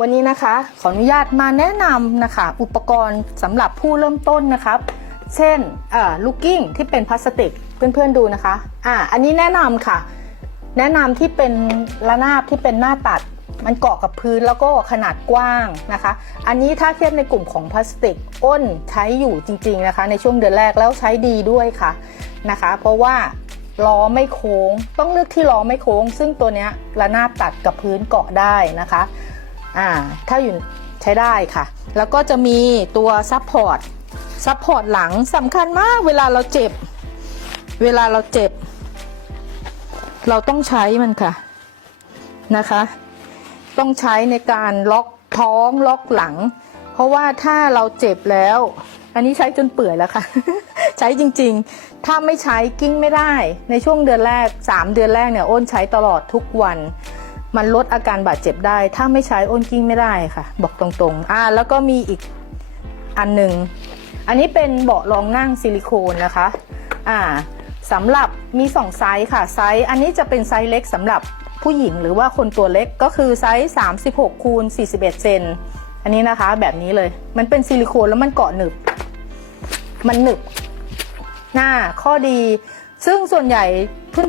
วันนี้นะคะขออนุญาตมาแนะนำนะคะ อุปกรณ์สำหรับผู้เริ่มต้นนะครับ เช่นลูกกิ้งที่เป็นพลาสติกเพื่อนๆดูนะคะอ่าอันนี้แนะนำค่ะ แนะนำที่เป็นระนาบที่เป็นหน้าตัด มันเกาะกับพื้นแล้วก็ขนาดกว้างนะคะ อันนี้ถ้าเทียบในกลุ่มของพลาสติกอ้นใช้อยู่จริง ๆนะคะ ในช่วงเดือนแรกแล้วใช้ดีด้วยค่ะนะคะ เพราะว่าล้อไม่โค้ง ต้องเลือกที่ล้อไม่โค้ง ซึ่งตัวนี้ระนาบตัดกับพื้นเกาะได้นะคะ อ่าถ้าอยู่ใช้ได้ค่ะ แล้วก็จะมีตัวซับพอร์ตซับพอร์ตหลังสำคัญมากเวลาเราเจ็บ เวลาเราเจ็บ เราต้องใช้มันค่ะนะคะ ต้องใช้ในการล็อกท้องล็อกหลัง เพราะว่าถ้าเราเจ็บแล้ว อันนี้ใช้จนเปื่อยแล้วค่ะ ใช้จริงๆ ถ้าไม่ใช้กิ้งไม่ได้ ในช่วงเดือนแรก 3 เดือนแรกเนี่ยอ้นใช้ตลอดทุกวัน มันลดอาการบาดเจ็บได้ ถ้าไม่ใช้อ้นกิ้งไม่ได้ค่ะ บอกตรงๆ อ่า แล้วก็มีอีกอันหนึ่ง อันนี้เป็นเบาะรองนั่งซิลิโคนนะคะ อ่าสำหรับมี2ไซส์ค่ะ ไซส์ อันนี้จะเป็นไซส์เล็กสำหรับผู้หญิงหรือว่าคนตัวเล็กก็คือไซส์ 36คูณ41เซนอันนี้นะคะแบบนี้เลย มันเป็นซิลิโคนแล้วมันเกาะหนึบ มันหนึบหน้าข้อดี ซึ่งส่วนใหญ่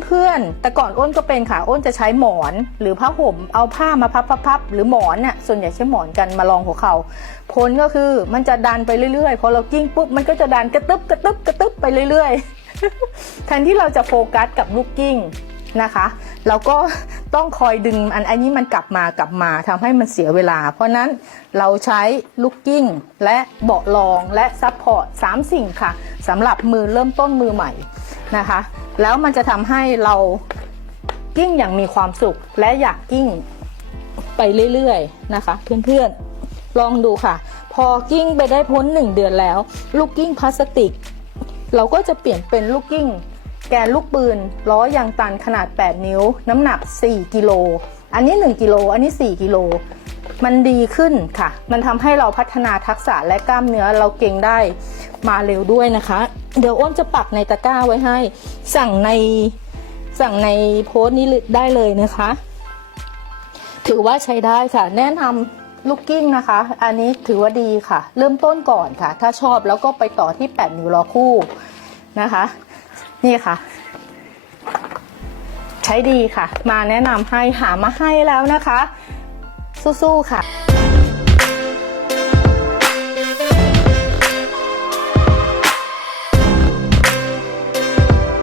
เพื่อนๆ แต่ก่อนอ้นก็เป็นค่ะ อ้นจะใช้หมอน หรือผ้าห่ม เอาผ้ามาพับๆหรือหมอนเนี่ยส่วนใหญ่ใช้หมอนกันมารองหัวเขา่าผลก็คือมันจะดันไปเรื่อยๆ พอเรากิ้งปุ๊บมันก็จะดันกระตึบกระตึบกระตึบไปเรื่อยๆ แทนที่เราจะโฟกัสกับลูกกิ้งนะคะ เราก็ต้องคอยดึงอันอันนี้มันกลับมากลับมาทำให้มันเสียเวลา เพราะนั้นเราใช้ลูกกิ้งและเบาะรองและซัพพอร์ตสามสิ่งค่ะสำหรับมือเริ่มต้นมือใหม่ นะคะ แล้วมันจะทำให้เรากิ้งอย่างมีความสุขและอยากกิ้งไปเรื่อยๆนะคะ เพื่อนๆลองดูค่ะ พอกิ้งไปได้พ้นหนึ่งเดือนแล้ว ลูกกิ้งพลาสติก เราก็จะเปลี่ยนเป็นลูกกิ้ง แกนลูกปืนล้อยางตันขนาด 8 นิ้ว น้ำหนัก 4 กิโล อันนี้ 1 กิโล อันนี้ 4 กิโล มันดีขึ้นค่ะ มันทำให้เราพัฒนาทักษะและกล้ามเนื้อเราเก่งได้มาเร็วด้วยนะคะ เดี๋ยวอ้นจะปักในตะกร้าไว้ให้ สั่งในสั่งในโพสต์นี้ได้เลยนะคะ ถือว่าใช้ได้ค่ะ แนะนำลูกกิ้งนะคะ อันนี้ถือว่าดีค่ะ เริ่มต้นก่อนค่ะ ถ้าชอบแล้วก็ไปต่อที่ 8 นิ้วล้อคู่นะคะ นี่ค่ะ ใช้ดีค่ะ มาแนะนำให้หามาให้แล้วนะคะ สู้ๆค่ะ